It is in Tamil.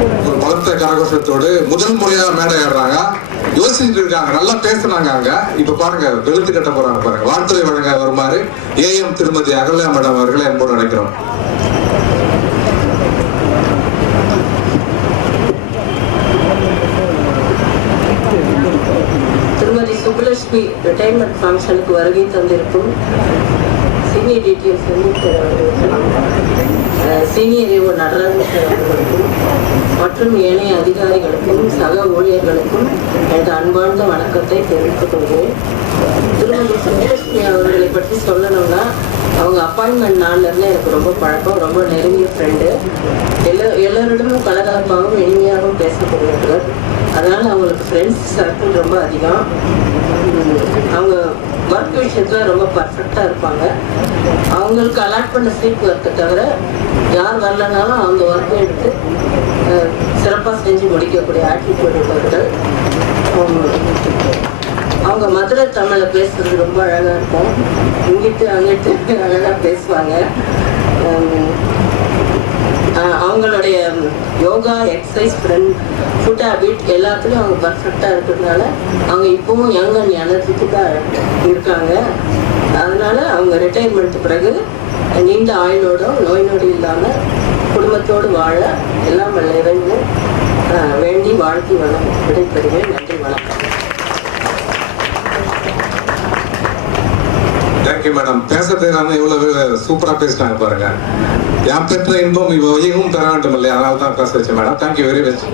ஒரு பலத்த கரகோஷத்தோடு முதல் முறையாக மேடை ஏறுறாங்க. யோசிச்சுட்டு இருக்காங்க நல்லா பேசுனாங்க அங்க. இப்ப பாருங்க வெளுத்து கட்ட போறாங்க பாருங்க. வாழ்த்துறை வழங்க வருமாறு ஏஎம் திருமதி அகல்யா மேடம் அவர்களை அன்போடு அழைக்கிறோம். திருமதி சுப்புலட்சுமி ரிட்டையர்மெண்ட் ஃபங்க்ஷனுக்கு வருகை தந்திருக்கும் சீனியர் டீட்டெயில்ஸ் சீனியர் நடராஜன் அவர்களுக்கும் மற்றும் ஏனைய அதிகாரிகளுக்கும் சக ஊழியர்களுக்கும் எனது அன்பார்ந்த வணக்கத்தை தெரிவித்துக் கொள்கிறேன். திருமதி சுப்புலட்சுமி அவர்களை பற்றி சொல்லணும்னா அவங்க அப்பாயின்மெண்ட் நாள்ல இருந்து எனக்கு ரொம்ப பழக்கம் ரொம்ப நெருங்கிய ஃப்ரெண்டு எல்லா எல்லோரிடமும் கலகலப்பாகவும் இனிமையாகவும் பேசக்கூடியவர்கள். அதனால அவங்களுக்கு ஃப்ரெண்ட்ஸ் சர்க்கிள் ரொம்ப அதிகம். அவங்க ஒர்க் விஷயத்தில் ரொம்ப பர்ஃபெக்டாக இருப்பாங்க. அவங்களுக்கு அலாட் பண்ண சீட் ஒர்க்கை தவிர யார் வரலனாலும் அந்த ஒர்க்கை எடுத்து செஞ்சு முடிக்கக்கூடிய ஆட்டிடியூட் உள்ளவர்கள் அவங்க மதுரை தமிழில் பேசுறது ரொம்ப அழகா இருக்கும். இங்கிட்டு அங்கிட்டு அழகா பேசுவாங்க. அவங்களுடைய yoga exercise friend food habit எல்லாத்துலேயும் அவங்க பர்ஃபெக்டாக இருக்கிறதுனால அவங்க இப்பவும் யங் அண்ட் எனர்ஜெட்டிக்காக இருக்காங்க. அதனால அவங்க ரிட்டையர்மெண்ட் பிறகு நீண்ட ஆயுளோட நோய் நொடி இல்லாமல் குடும்பத்தோடு வாழ எல்லாம் வல்ல வாழ்த்தி வளம். விடைபெறுவேன் நன்றி வணக்கம். தேங்க்யூ மேடம் பேச தெரியாம இவ்வளவு சூப்பரா பேசிட்டாங்க பாருங்க. என் பெற்ற இன்பம் இவ்வளவு பெற வேண்டும் இல்லையா அதனால தான் பேச வச்சேன் மேடம் தேங்க்யூ வெரி மச்